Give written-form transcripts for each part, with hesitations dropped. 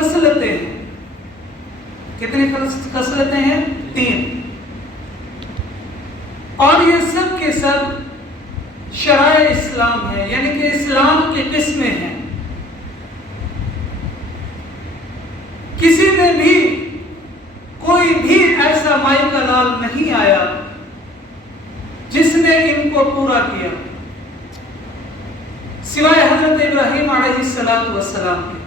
خصلتیں ہیں. کتنی خصلتیں ہیں؟ 3. اور یہ سب کے سب شرائع اسلام ہے، یعنی کہ اسلام کی قسمیں ہیں. کسی نے بھی کوئی بھی ایسا مائی کا لال نہیں آیا جس نے ان کو پورا کیا سوائے حضرت ابراہیم علیہ السلام کے.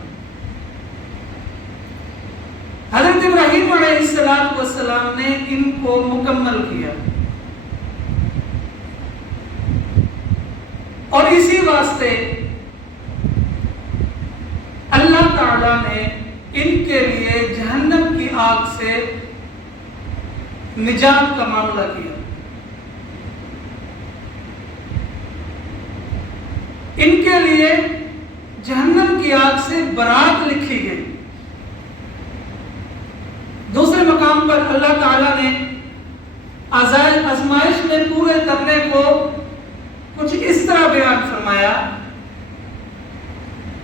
حضرت ابراہیم علیہ السلام نے ان کو مکمل کیا، اور اسی واسطے اللہ تعالی نے ان کے لیے جہنم کی آگ سے نجات کا معاملہ کیا. ان کے لیے جہنم کی آگ سے برات لکھی گئی. دوسرے مقام پر اللہ تعالیٰ نے آزمائش میں پورے کرنے کو کچھ اس طرح بیان فرمایا،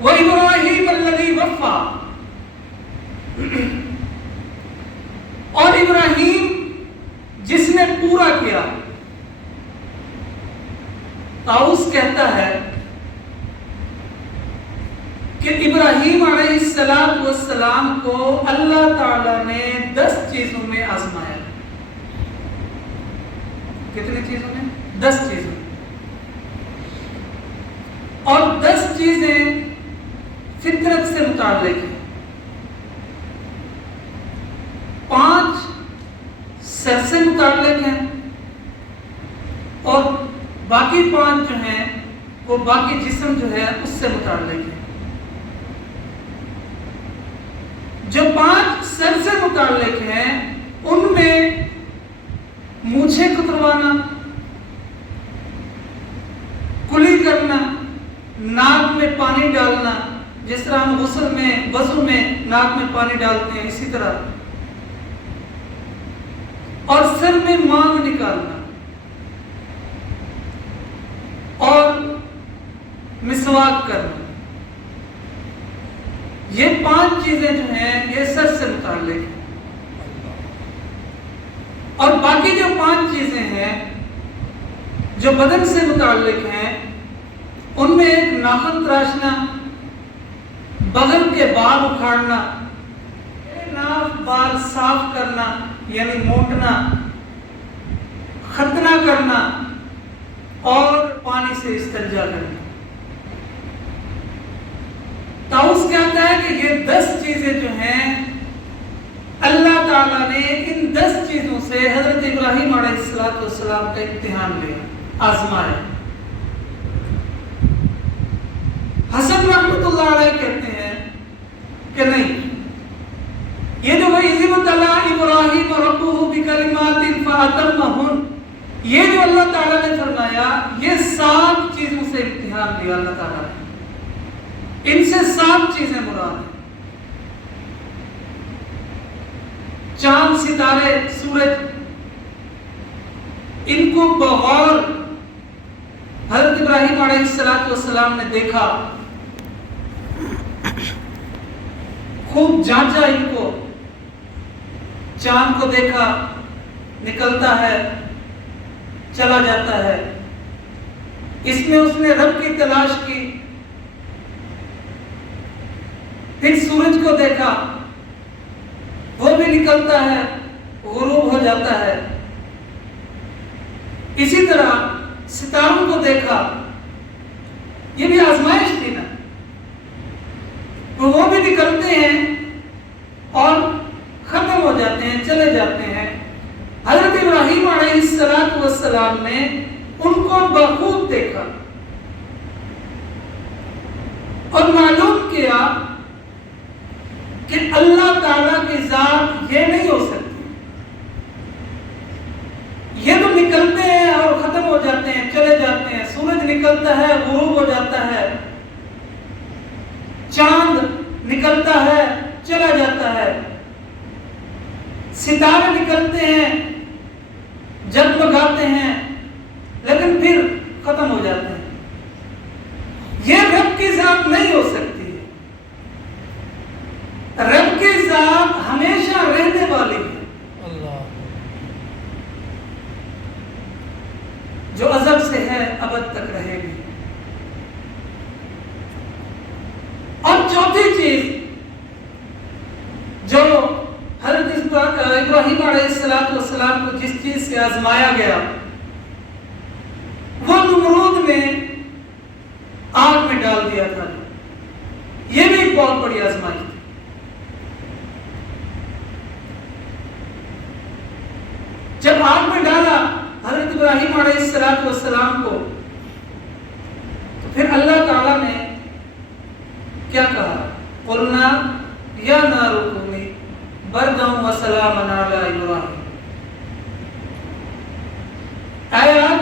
وَإِبْرَاهِيمَ الَّذِي وَفَّى، اور ابراہیم جس نے پورا کیا. طاؤس کہتا ہے کہ ابراہیم علیہ السلام کو اللہ تعالی نے 10 چیزوں میں آزمایا. کتنی چیزوں میں؟ 10 چیزوں میں. اور 10 چیزیں فطرت سے متعلق ہیں، 5 سر سے متعلق ہیں، اور باقی 5 جو ہیں وہ باقی جسم جو ہے اس سے متعلق ہے. جو 5 سر سے متعلق ہیں ان میں مونچھیں کتروانا، کلی کرنا، ناک میں پانی ڈالنا، جس طرح ہم غسل میں وضو میں ناک میں پانی ڈالتے ہیں اسی طرح، اور سر میں مانگ نکالنا، اور مسواک کرنا. یہ 5 چیزیں جو ہیں یہ سر سے متعلق ہیں. اور باقی جو 5 چیزیں ہیں جو بدن سے متعلق ہیں ان میں ایک ناخن تراشنا، بغل کے بال اکھاڑنا، ناف بال صاف کرنا یعنی موٹنا، ختنہ کرنا، اور پانی سے استنجا کرنا. طاؤس کہتا ہے کہ یہ 10 چیزیں جو ہیں اللہ تعالیٰ نے ان 10 چیزوں سے حضرت ابراہیم علیہ السلام کا امتحان لیا، آزمایا. حسن رحمۃ اللہ علیہ کہتے ہیں کہ نہیں، یہ جو وَإِذِ ابْتَلَىٰ إِبْرَاهِيمَ رَبُّهُ بِكَلِمَاتٍ فَأَتَمَّهُنَّ، یہ جو اللہ تعالیٰ نے فرمایا یہ 7 چیزوں سے امتحان لیا اللہ تعالیٰ نے. ان سے 7 چیزیں مراد ہیں. چاند، ستارے، سورج، ان کو بغور حضرت ابراہیم علیہ السلام نے دیکھا، خوب جانچا ان کو. چاند کو دیکھا، نکلتا ہے، چلا جاتا ہے. اس میں اس نے رب کی تلاش کی. پھر سورج کو دیکھا، وہ بھی نکلتا ہے، غروب ہو جاتا ہے. اسی طرح ستاروں کو دیکھا، یہ بھی آزمائش تھی نا، وہ بھی نکلتے ہیں اور ختم ہو جاتے ہیں، چلے جاتے ہیں. حضرت ابراہیم علیہ السلام نے ان کو بخوب دیکھا اور معلوم کیا کہ اللہ تعالیٰ کی ذات یہ نہیں ہو سکتی. یہ تو نکلتے ہیں اور ختم ہو جاتے ہیں، چلے جاتے ہیں. سورج نکلتا ہے، غروب ہو جاتا ہے. چاند نکلتا ہے، چلا جاتا ہے. ستارے نکلتے ہیں، جگمگاتے ہیں، لیکن پھر ختم ہو جاتے ہیں. یہ رب کی ذات نہیں ہو سکتی. رب کی ذات ہمیشہ رہنے والی ہے، اللہ جو ازل سے ہے ابد تک رہے گی۔ اور چوتھی چیز جو حضرت ابراہیم علیہ السلام کو جس چیز سے آزمایا گیا وہ نمرود نے آگ میں ڈال دیا تھا، یہ بھی ایک بہت بڑی آزمائش تھی۔ جب آگ میں ڈالا حضرت ابراہیم علیہ السلام کو تو پھر اللہ تعالیٰ نے کیا کہا؟ قلنا یا نار کونی بردا وسلاما علی ابراہیم، اے آگ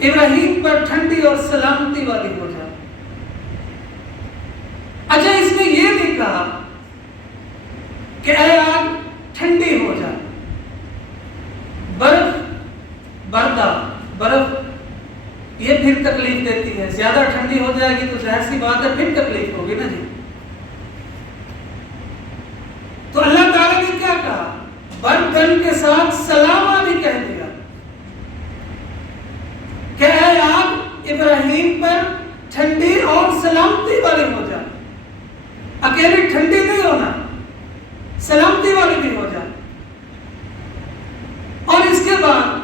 ابراہیم پر ٹھنڈی اور سلامتی والی ہو جائے۔ اچھا اس نے یہ نہیں کہا کہ اے آگ ٹھنڈی ہو جائے، برف بردہ برف یہ پھر تکلیف دیتی ہے، زیادہ ٹھنڈی ہو جائے گی تو ظاہر سی بات ہے پھر تکلیف ہوگی نا جی۔ تو اللہ تعالیٰ نے کیا کہا؟ بردن کے ساتھ سلامہ بھی کہہ دیا کہ اے آگ ابراہیم پر ٹھنڈی اور سلامتی والی ہو جائے، اکیلی ٹھنڈی نہیں ہونا، سلامتی والی بھی ہو جائے۔ اور اس کے بعد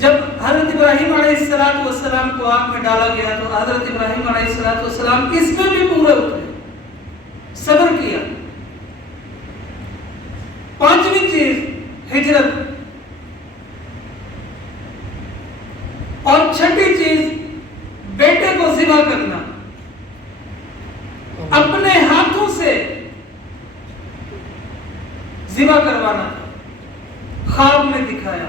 جب حضرت ابراہیم علیہ السلام کو آگ میں ڈالا گیا تو حضرت ابراہیم علیہ السلام اس میں بھی پورے اترے، صبر کیا۔ پانچویں چیز ہجرت، اور چھٹی چیز بیٹے کو ذبح کرنا، اپنے ہاتھوں سے ذبح کروانا تھا، خواب میں دکھایا۔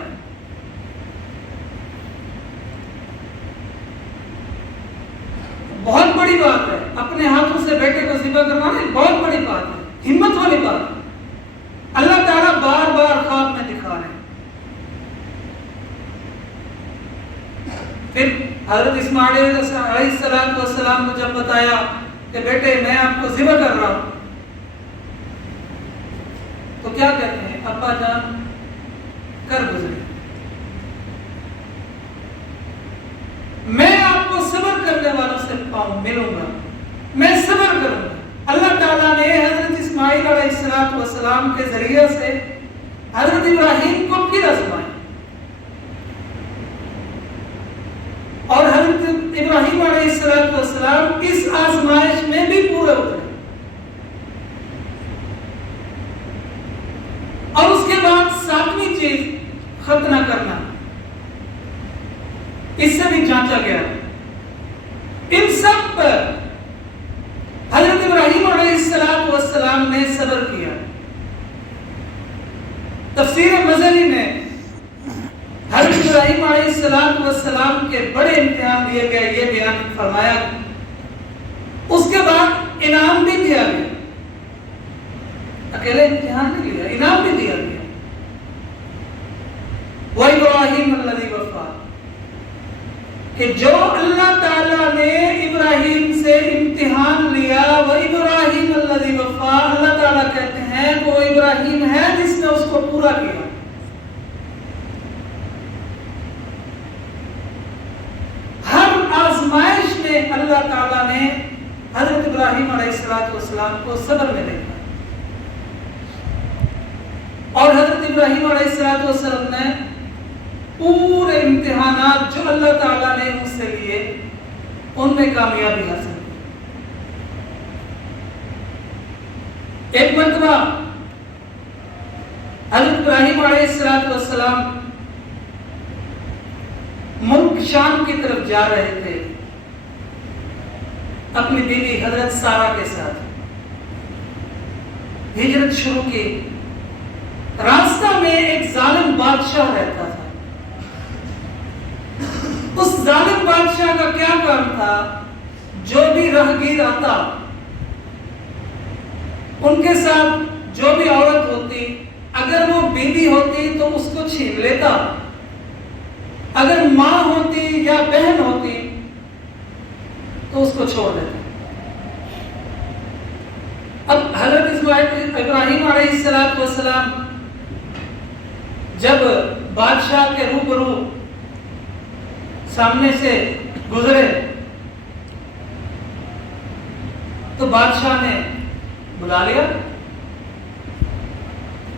بہت بڑی بات ہے، اپنے ہاتھوں سے بیٹے کو ذبح کروانا بہت بڑی بات ہے، ہمت والی بات ہے۔ اللہ تعالیٰ بار بار خواب میں دکھا رہے ہیں۔ پھر حضرت اسماعیل علیہ السلام کو جب بتایا کہ بیٹے میں آپ کو ذبح کر رہا ہوں تو کیا کہتے ہیں؟ ابا جان کر گزرے، میں آپ کو صبر کرنے والوں سے ملوں گا، میں صبر کروں گا۔ اللہ تعالیٰ نے حضرت اسماعیل علیہ السلام کے ذریعے سے حضرت ابراہیم کو پھر آزمایا، اور حضرت ابراہیم علیہ السلام اس آزمائش میں بھی پورے اترے۔ اور اس کے بعد ساتویں چیز ختنہ کرنا، اس سے بھی جانچا گیا۔ ان سب پر حضرت ابراہیم علیہ السلام نے صبر کیا۔ تفسیر مظہری میں حضرت ابراہیم علیہ السلام کے بڑے امتحان دیے گئے، یہ بیان فرمایا۔ اس کے بعد انعام بھی دیا گیا، اکیلے امتحان نہیں لیا، انعام بھی دیا گیا۔ وَإِبْرَاهِيمَ الَّذِي وَفَّى، کہ جو اللہ تعالیٰ نے ابراہیم سے امتحان لیا، وَإِبْرَاهِيمَ الَّذِي وَفَّى، اللہ تعالیٰ کہتے ہیں کہ وہ ابراہیم ہے جس نے اس کو پورا کیا۔ آزمائش میں اللہ تعالیٰ نے حضرت ابراہیم علیہ السلام کو صبر میں دیکھا، اور حضرت ابراہیم علیہ السلام نے پورے امتحانات جو اللہ تعالیٰ نے ان سے لیے ان میں کامیابی حاصل کی۔ ایک مرتبہ حضرت ابراہیم علیہ السلام ملک شام کی طرف جا رہے تھے اپنی بیوی حضرت سارہ کے ساتھ، ہجرت شروع کی۔ راستہ میں ایک ظالم بادشاہ رہتا تھا۔ اس ظالم بادشاہ کا کیا کام تھا؟ جو بھی راہگیر آتا ان کے ساتھ جو بھی عورت ہوتی، اگر وہ بیوی ہوتی تو اس کو چھین لیتا، اگر ماں ہوتی یا بہن ہوتی تو اس کو چھوڑ دیتا۔ ابراہیم علیہ السلام جب بادشاہ کے روبرو سامنے سے گزرے تو بادشاہ نے بلا لیا،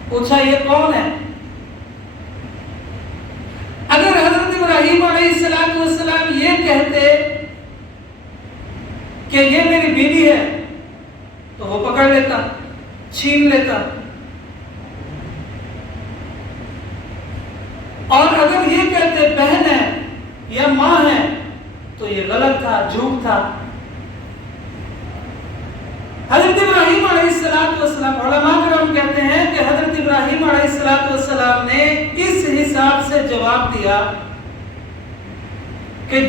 پوچھا یہ کون ہے؟ اگر حضرت ابراہیم علیہ السلام یہ کہتے کہ یہ میری بیوی ہے تو وہ پکڑ لیتا، چھین لیتا، اور اگر یہ کہتے بہن ہے یا ماں ہے تو یہ غلط تھا، جھوٹ تھا۔ حضرت ابراہیم علیہ السلام، علماء کرام کہتے ہیں کہ حضرت ابراہیم علیہ السلام نے اس حساب سے جواب دیا کہ